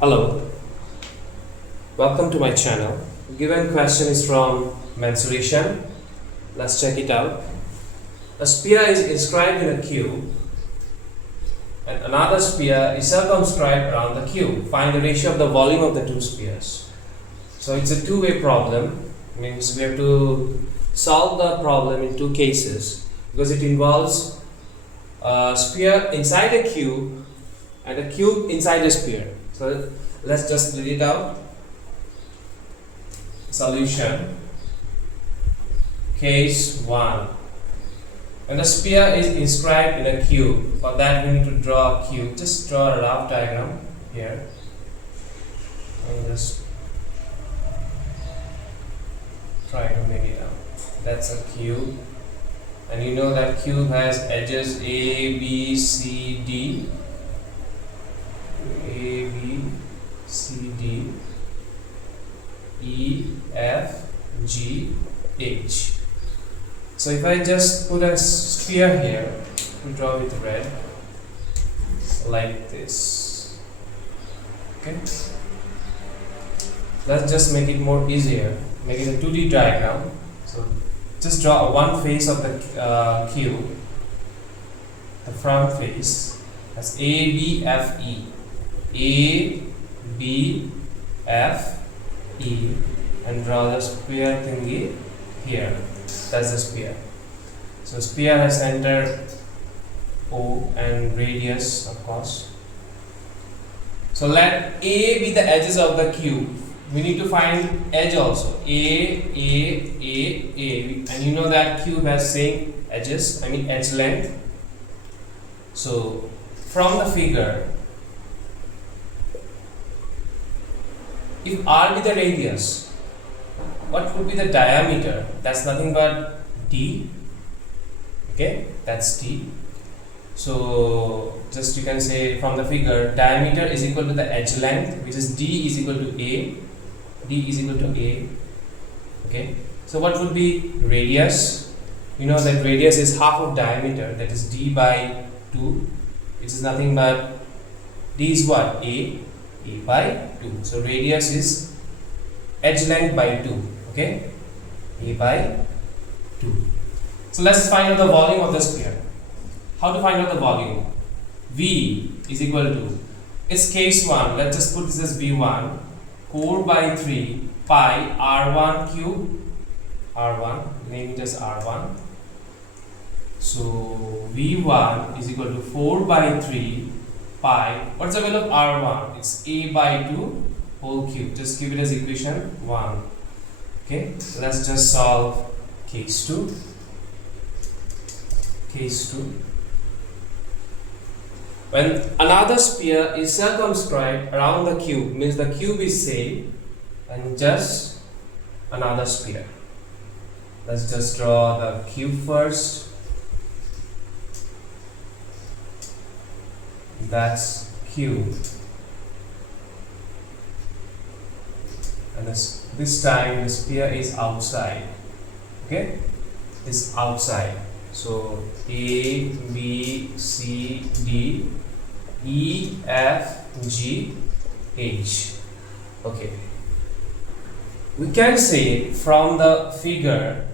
Hello, welcome to my channel. Given question is from mensuration. Let's check it out. A sphere is inscribed in a cube and another sphere is circumscribed around the cube. Find the ratio of the volume of the two spheres. So it's a two-way problem. Means we have to solve the problem in two cases because it involves a sphere inside a cube and a cube inside a sphere. So let's just read it out. Solution. Case 1. When the sphere is inscribed in a cube, for that we need to draw a cube. Just draw a rough diagram here. And just try to make it out. That's a cube. And you know that cube has edges A, B, C, D. A, B, C, D, E, F, G, H. So if I just put a sphere here, draw with red, like this. Okay. Let's just make it more easier. Make it a 2D diagram. So just draw one face of the cube. The front face as A, B, F, E. A, B, F, E, and draw the sphere thingy here. That's the sphere. So sphere has center O and radius, of course. So let A be the edges of the cube. We need to find edge also. A, and you know that cube has same edges. I mean edge length. So from the figure, if R be the radius, what would be the diameter? That's nothing but D. Okay, that's D. So just you can say from the figure, diameter is equal to the edge length, which is D is equal to A. D is equal to A. Okay. So what would be radius? You know that radius is half of diameter, that is D by 2, which is nothing but D is what? A by 2. So radius is edge length by 2. Okay, A by 2. So let's find out the volume of the sphere. How to find out the volume? V is equal to, it's case 1. Let's just put this as V1. 4 by 3 pi R1 cube. R1, name it as R1. So V1 is equal to 4 by 3 pi, what's the value of R1? It's A by 2 whole cube. Just give it as equation 1. Okay, let's just solve case 2. Case 2. When another sphere is circumscribed around the cube, means the cube is same and just another sphere. Let's just draw the cube first. That's cube, and this time the sphere is outside. Okay, it's outside. So A, B, C, D, E, F, G, H. Okay, we can say from the figure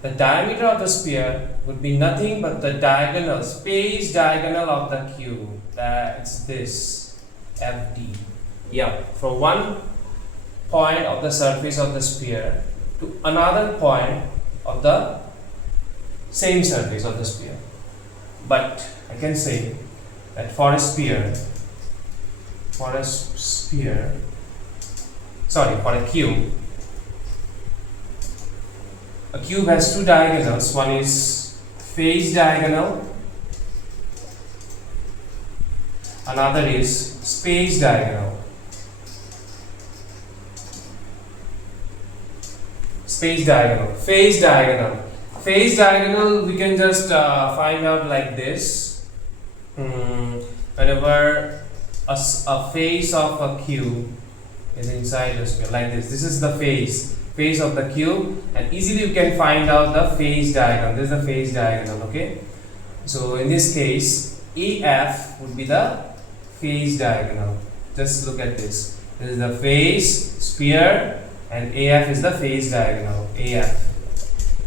the diameter of the sphere would be nothing but the diagonal, space diagonal of the cube. That's this FD. Yeah, from one point of the surface of the sphere to another point of the same surface of the sphere. But I can say that for a cube, a cube has two diagonals. One is face diagonal, another is space diagonal. Space diagonal, face diagonal. Face diagonal we can just find out like this. Whenever a face of a cube is inside the sphere, like this. This is the face of the cube, and easily you can find out the face diagonal. This is the face diagonal. Okay, so in this case AF would be the face diagonal. just look at this. This is the face sphere and AF is the phase diagonal. AF.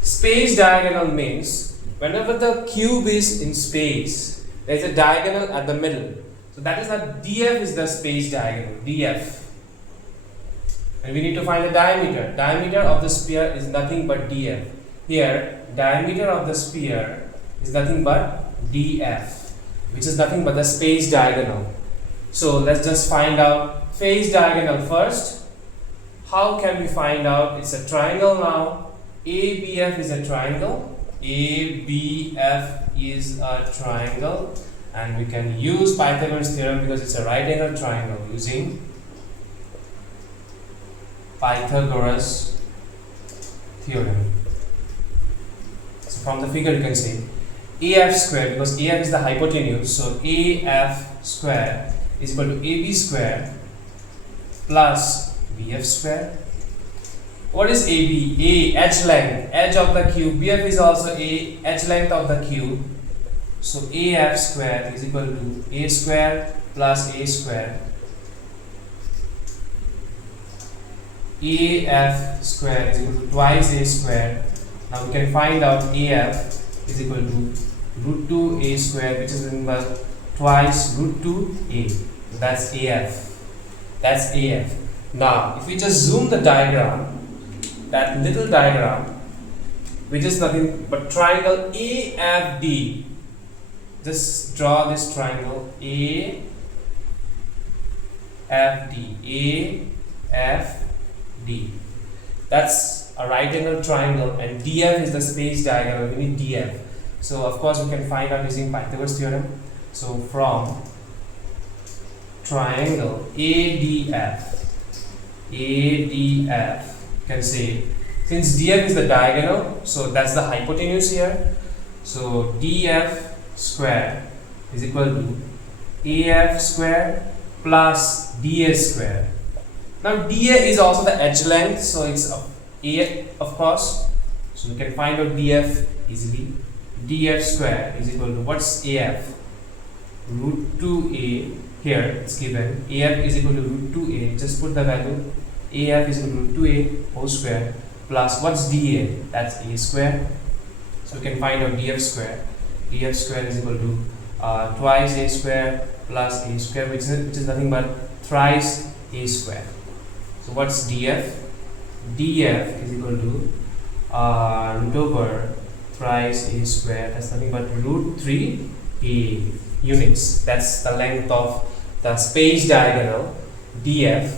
Space diagonal means whenever the cube is in space, there is a diagonal at the middle. So that is that DF is the space diagonal. DF. And we need to find the diameter. Diameter of the sphere is nothing but DF. Here, diameter of the sphere is nothing but DF, which is nothing but the space diagonal. So let's just find out phase diagonal first. How can we find out? It's a triangle now. ABF is a triangle. ABF is a triangle, and we can use Pythagoras theorem because it's a right angle triangle using Pythagoras theorem. So from the figure you can see AF square, because AF is the hypotenuse, so AF square is equal to AB square plus BF square. What is AB? A, edge length, edge of the cube. BF is also a edge length of the cube. So AF square is equal to A square plus A square. AF square is equal to twice A square. Now we can find out AF is equal to root 2 A square, which is nothing but twice root 2 A. That's AF. That's AF. Now, if we just zoom the diagram, that little diagram, which is nothing but triangle AFD. Just draw this triangle AFD. AFD. That's a right angle triangle, and DF is the space diagonal. We need DF. So of course we can find out using Pythagoras theorem. So from triangle ADF, you can say, since DF is the diagonal, so that's the hypotenuse here. So DF square is equal to AF square plus DA square. Now DA is also the edge length, so it's A of course. So we can find out DF easily. DF square is equal to, what's AF? Root 2A. Here it's given AF is equal to root 2A. Just put the value. AF is equal to root 2A whole square plus what's DA? That's A square. So we can find out DF square. DF square is equal to twice A square plus A square, which is nothing but thrice A square. So what's DF? DF is equal to root over thrice A square. That's nothing but root 3A units. That's the length of the space diagonal DF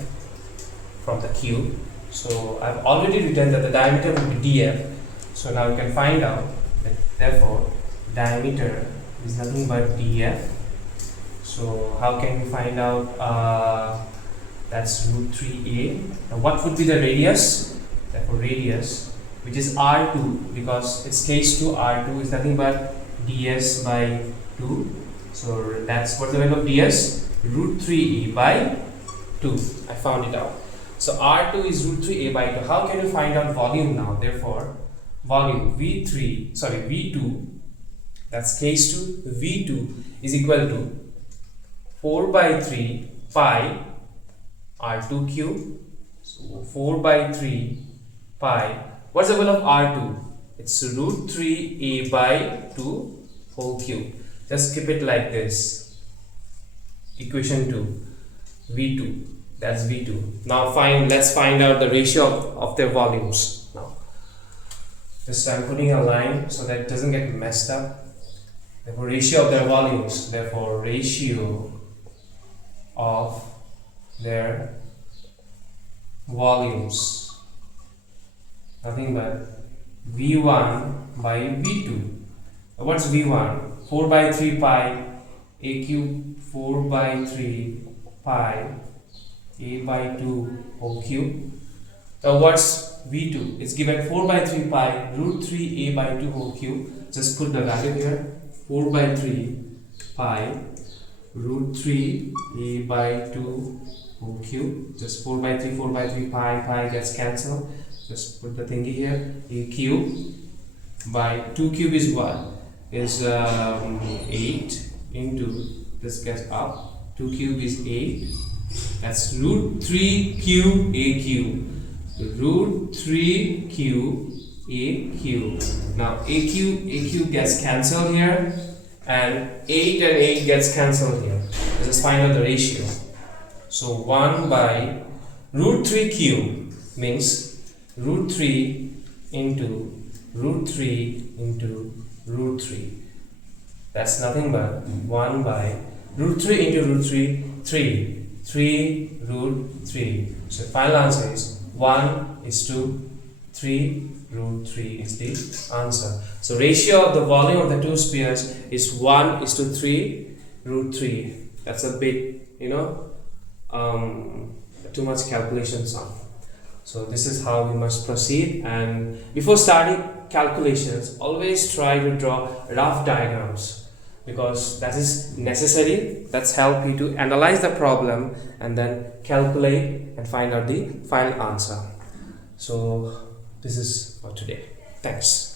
from the cube. So I've already written that the diameter will be DF. So now we can find out that therefore diameter is nothing but DF. So how can we find out? That's root 3A. Now what would be the radius? Therefore radius, which is R2, because its case to R2 is nothing but ds by 2. So that's what's the value of ds? Root 3A by 2. I found it out. So R2 is root 3A by 2. How can you find out volume now? Therefore, volume V2, that's case 2, V2 is equal to 4 by 3 pi R2 cube. So 4 by 3 pi. What's the value of R2? It's root 3A by 2 whole cube. Just keep it like this. Equation 2. V2. That's V2. Now let's find out the ratio of their volumes. Now, just I'm putting a line so that it doesn't get messed up. Therefore, ratio of their volumes. Therefore, ratio of their volumes. Nothing but V1 by V2. What's V1? 4 by 3 pi A cube, 4 by 3 pi A by 2 whole cube. Now what's V2? It's given 4 by 3 pi root 3 A by 2 whole cube. Just put the value here. 4 by 3 pi root 3 A by 2 whole cube. Just 4 by 3 pi gets cancelled. Just put the thingy here. A cube by 2 cube is what? Is 8 into, this gets up. 2 cube is 8 That's root 3 cube AQ. Root 3 cube AQ. Now AQ gets cancelled here, and 8 and 8 gets cancelled here. Let's just find out the ratio. So 1 by root 3 cube means root 3 into root 3 into root 3. That's nothing but 1 by root 3 into root 3, 3 root 3. So final answer is 1:3 root 3 is the answer. So ratio of the volume of the two spheres is 1:3 root 3. That's a bit, too much calculations on. So this is how we must proceed, and before starting calculations, always try to draw rough diagrams, because that is necessary. That's help you to analyze the problem and then calculate and find out the final answer. So this is for today. Thanks.